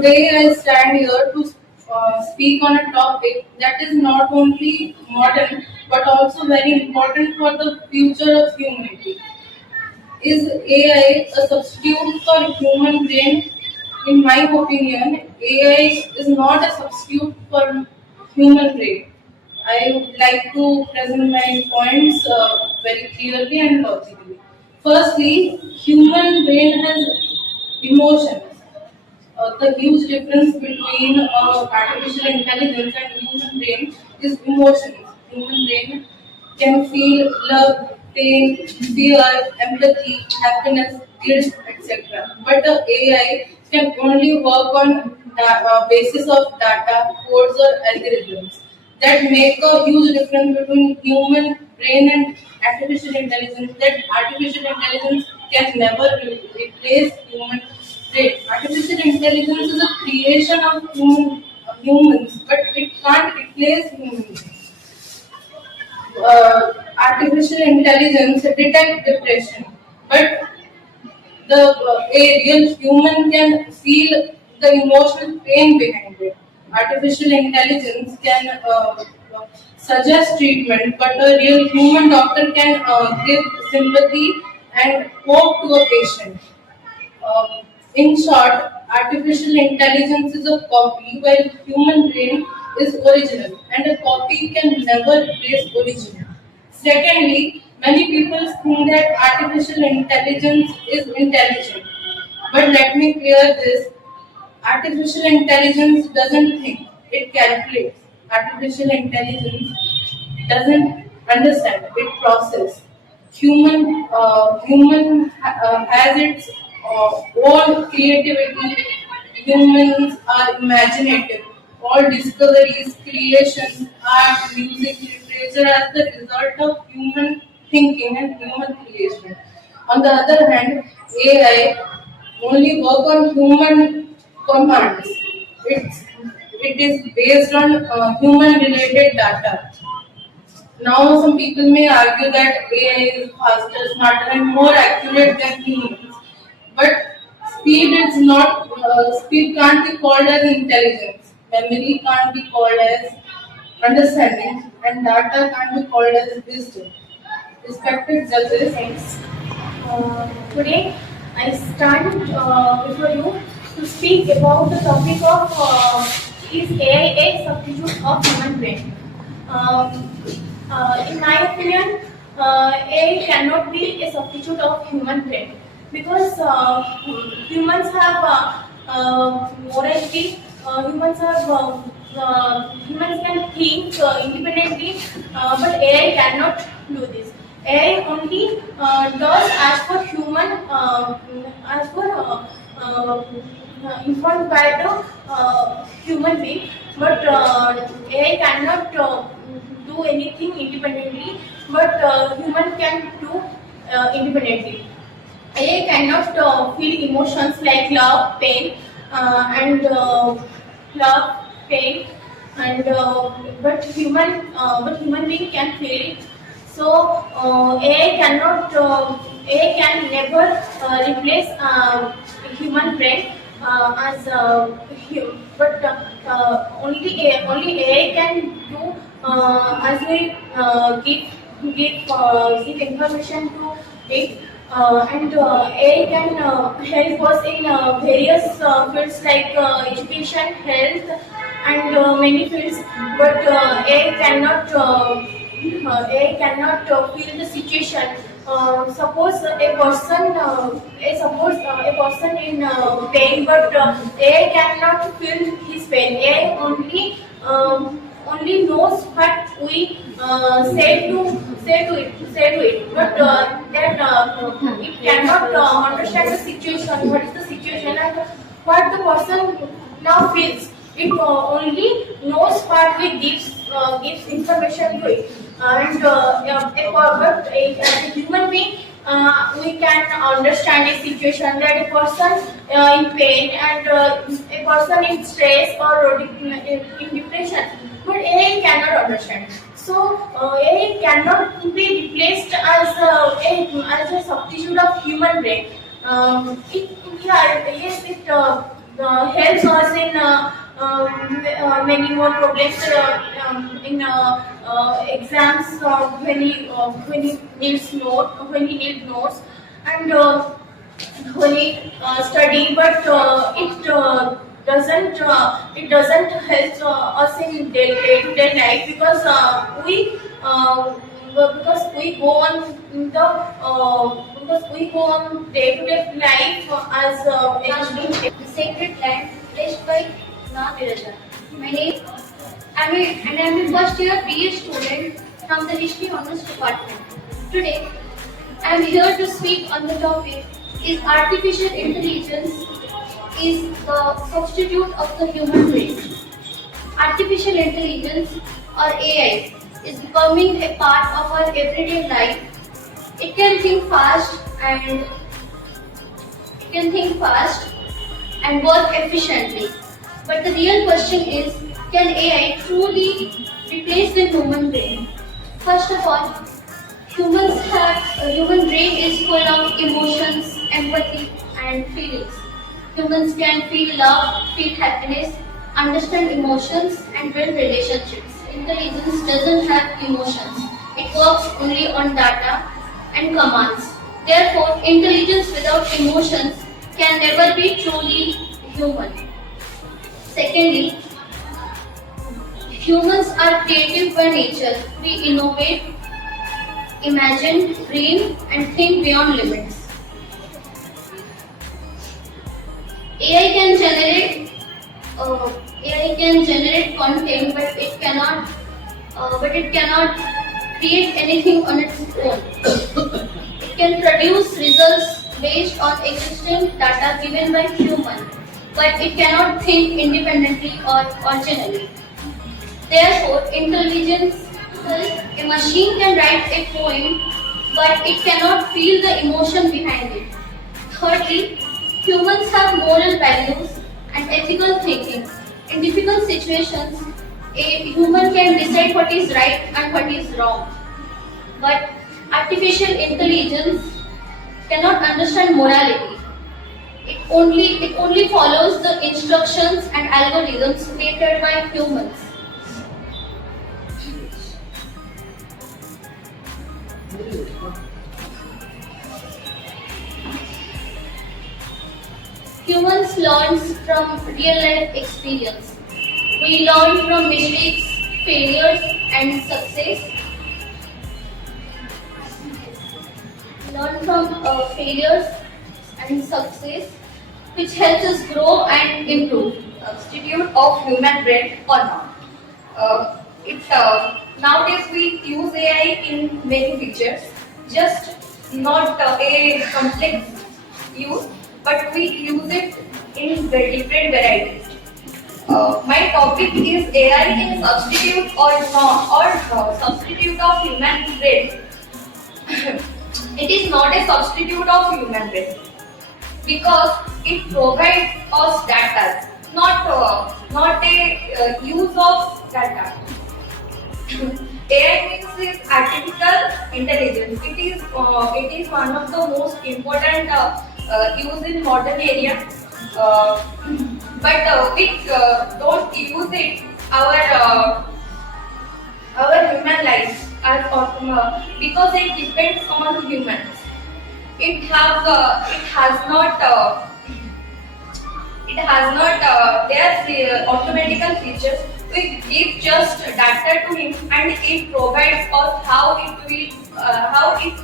Today I stand here to speak on a topic that is not only modern but also very important for the future of humanity. Is AI a substitute for human brain? In my opinion, AI is not a substitute for human brain. I would like to present my points very clearly and logically. Firstly, human brain has emotions. The huge difference between artificial intelligence and human brain is emotions. Human brain can feel love, pain, fear, empathy, happiness, guilt, etc. But the AI can only work on basis of data, codes, or algorithms. That make a huge difference between human brain and artificial intelligence. That artificial intelligence can never replace human brain. Artificial intelligence is a creation of humans, but it can't replace humans. Artificial intelligence detect depression, but a real human can feel the emotional pain behind it. Artificial intelligence can suggest treatment, but a real human doctor can give sympathy and hope to a patient. In short, artificial intelligence is a copy while human brain is original, and a copy can never replace original. Secondly, many people think that artificial intelligence is intelligent. But let me clear this. Artificial intelligence doesn't think, it calculates. Artificial intelligence doesn't understand, it processes. Human has its own creativity. Humans are imaginative. All discoveries, creations, art, music, literature are the result of human thinking and human creation. On the other hand, AI only work on human commands. It's, it is based on human related data. Now, some people may argue that AI is faster, smarter, and more accurate than humans. But speed can't be called as intelligence. Memory can't be called as understanding, and data can't be called as wisdom. Respected judges, Thanks. Today, I stand before you to speak about the topic of is AI a substitute of human brain? Um, in my opinion, AI cannot be a substitute of human brain because humans have morality. Humans can think independently, but AI cannot do this. AI only does as for informed by the human being, but AI cannot do anything independently, but human can do independently. AI cannot feel emotions like love, pain, and love, pain, and but human being can feel it. So AI can never replace human brain as but only AI can do as we give information to it. And AI can help us in various fields like education, health, and many fields. But AI cannot feel the situation. Suppose a person in pain, but AI cannot feel his pain. AI only knows what we say to it, but that it cannot understand the situation. What is the situation and what the person now feels? It only knows what we gives information to it, and as a human being, we can understand a situation that a person in pain and a person in stress or in depression, but AI cannot understand. So AI cannot be replaced as a substitute of human brain. It, yeah, yes, it helps us in many more problems in exams when he need notes and when he study, but it doesn't help us in day-to-day life because we go on day-to-day life as The Sacred Land, placed by Na Viraja. My name, I am a first year BA student from the History Honors Department. Today, I am here to speak on the topic: is artificial intelligence is the substitute of the human race. Artificial intelligence or AI is becoming a part of our everyday life. It can think fast and it can think fast and work efficiently. But the real question is, can AI truly replace the human brain? First of all, human brain is full of emotions, empathy, and feelings. Humans can feel love, feel happiness, understand emotions, and build relationships. Intelligence doesn't have emotions. It works only on data and commands. Therefore, intelligence without emotions can never be truly human. Secondly, humans are creative by nature. We innovate, imagine, dream, and think beyond limits. AI can generate AI can generate content, but it cannot create anything on its own. It can produce results based on existing data given by human, but it cannot think independently or originally. Therefore, intelligence, a machine can write a poem, but it cannot feel the emotion behind it. Thirdly, humans have moral values and ethical thinking. In difficult situations, a human can decide what is right and what is wrong. But artificial intelligence cannot understand morality. It only follows the instructions and algorithms created by humans. Humans learn from real life experience. We learn from mistakes, failures, and success. Learn from failures and success, which helps us grow and improve. Substitute of human brain or not. Nowadays we use AI in many features, just not a complex use, but we use it in the different varieties. My topic is AI in substitute or not, or substitute of human brain. It is not a substitute of human brain because it provides us data, not a use of data. AI means is artificial intelligence. It is one of the most important use in modern area, uh, but we don't use it our human lives as because it depends on humans. It has not their automatical features. We give just data to him and it provides us how it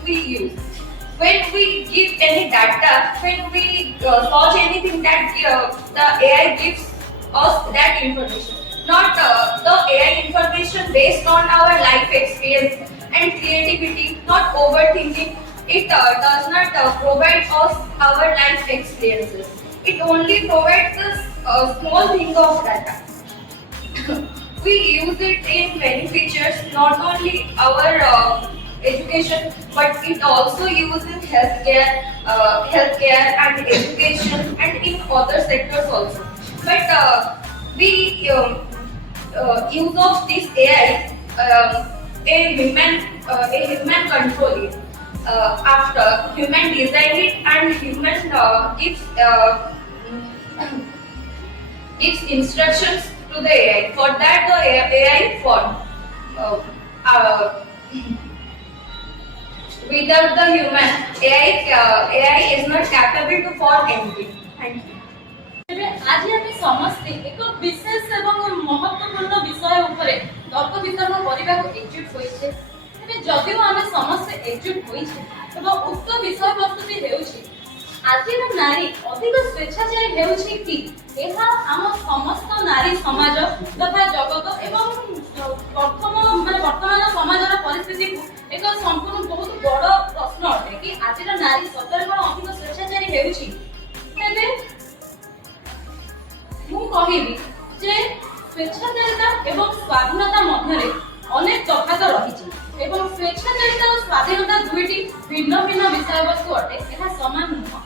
will use. When we give any data, when we search anything, that the AI gives us that information, not the AI information based on our life experience and creativity, not overthinking. It does not provide us our life experiences. It only provides us a small thing of data. We use it in many features, not only our education, but it also used in healthcare and education and in other sectors also. But we use of this AI, a human control it. After human design it and human gives gives instructions to the AI. For that, the AI formed. Without the human, AI is not capable to form anything. Thank you. ତେବେ ଆଜି ଆମେ ସମସ୍ତେ ଏକ ବିଶେଷ ଏବଂ ମହତ୍ୱପୂର୍ଣ୍ଣ ବିଷୟ ଉପରେ ତର୍କ ବିତର୍କ କରିବାକୁ ଏକଜୁଟ ହୋଇଛେ। ତେବେ ଯଦିଓ ଆମେ ସମସ୍ତେ ଏକଜୁଟ ହୋଇଛେ ଏବଂ ଉକ୍ତ ବିଷୟବସ୍ତୁଟି ହେଉଛି ଆଜିର ନାରୀ ଅଧିକ ସ୍ୱେଚ୍ଛାଚାରୀ ହେଉଛି କି ଏହା ଆମ ସମସ୍ତ ନାରୀ ସମାଜ ତଥା ଜଗତ ଏବଂ ବର୍ତ୍ତମାନ ସମାଜର ପରିସ୍ଥିତିକୁ ଏକ ସମ୍ପୂର୍ଣ୍ଣ ବହୁତ ବଡ଼ ପ୍ରଶ୍ନ ଅଟେ କି ଆଜିର ନାରୀ ସତରେ କ'ଣ ଅଧିକ ସ୍ୱେଚ୍ଛାଚାରୀ ହେଉଛି। ତେବେ ମୁଁ କହିବି ଯେ ସ୍ୱେଚ୍ଛାଚାରିତା ଏବଂ ସ୍ୱାଧୀନତା ମଧ୍ୟରେ ଅନେକ ତଫାତ ରହିଛି ଏବଂ ସ୍ୱେଚ୍ଛାଚାରିତା ଓ ସ୍ୱାଧୀନତା ଦୁଇଟି ଭିନ୍ନ ଭିନ୍ନ ବିଷୟବସ୍ତୁ ଅଟେ, ଏହା ସମାନ ନୁହଁ।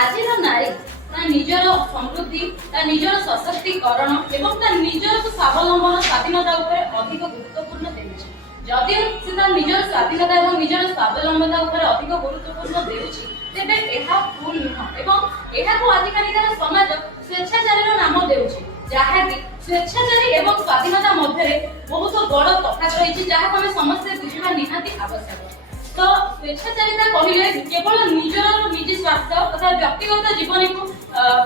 ଆଜିର ନାରୀ ତା ନିଜର ସମୃଦ୍ଧି, ତା ନିଜର ସଶକ୍ତିକରଣ ଏବଂ ତା ନିଜର ସ୍ୱାବଲମ୍ବନ ସ୍ୱାଧୀନତା ଉପରେ ଅଧିକ ଗୁରୁତ୍ୱପୂର୍ଣ୍ଣ ଦେଉଛି। ଯଦିଓ ସେ ତା ନିଜର ସ୍ୱାଧୀନତା ଏବଂ ନିଜର ସ୍ୱାବଲମ୍ବତା ଉପରେ ଅଧିକ ଗୁରୁତ୍ୱପୂର୍ଣ୍ଣ ଦେଉଛି, ତେବେ ଏହା ଭୁଲ ନୁହଁ ଏବଂ ଏହାକୁ ଆଜିକାଲିକାର ସମାଜ ସ୍ୱେଚ୍ଛାଚାରୀର ନାମ ଦେଉଛି, ଯାହାକି ସ୍ୱେଚ୍ଛାଚାରୀ ଏବଂ ସ୍ୱାଧୀନତା ମଧ୍ୟରେ ବହୁତ ବଡ଼ ତଫାତ ରହିଛି, ଯାହାକୁ ଆମେ ସମସ୍ତେ ବୁଝିବା ନିହାତି ଆବଶ୍ୟକ। ତ ସ୍ୱେଚ୍ଛାଚାରିତା କହିଲେ କେବଳ ନିଜର ନିଜ ସ୍ୱାର୍ଥ ତଥା ବ୍ୟକ୍ତିଗତ ଜୀବନକୁ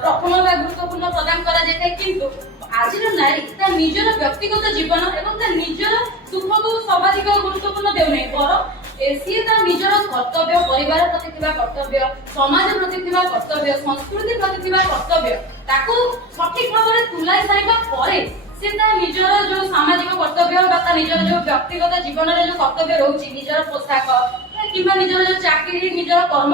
ପ୍ରଥମ ବା ଗୁରୁତ୍ୱପୂର୍ଣ୍ଣ ପ୍ରଦାନ କରାଯାଇଥାଏ, କିନ୍ତୁ ଆଜିର ନାରୀ ତା ନିଜର ବ୍ୟକ୍ତିଗତ ଜୀବନ ଏବଂ ତା ନିଜର ସୁଖକୁ ସର୍ବାଧିକ ଗୁରୁତ୍ୱପୂର୍ଣ୍ଣ ଦେଉନାହିଁ, ବରଂ ସିଏ ତା ନିଜର କର୍ତ୍ତବ୍ୟ, ପରିବାର ପ୍ରତି ଥିବା କର୍ତ୍ତବ୍ୟ, ସମାଜ ପ୍ରତି ଥିବା କର୍ତ୍ତବ୍ୟ, ସଂସ୍କୃତି ପ୍ରତି ଥିବା କର୍ତ୍ତବ୍ୟ ତାକୁ ସଠିକ ଭାବରେ ତୁଲାଇ ସାରିବା ପରେ ସେ ତା ନିଜର ଯୋଉ ସାମାଜିକ କର୍ତ୍ତବ୍ୟ ବା ତା ନିଜର ଯୋଉ ବ୍ୟକ୍ତିଗତ ଜୀବନରେ ଯୋଉ କର୍ତ୍ତବ୍ୟ ରହୁଛି, ନିଜର ପୋଷାକ କିମ୍ବା ନିଜର ଯୋଉ ଚାକିରି, ନିଜର କର୍ମ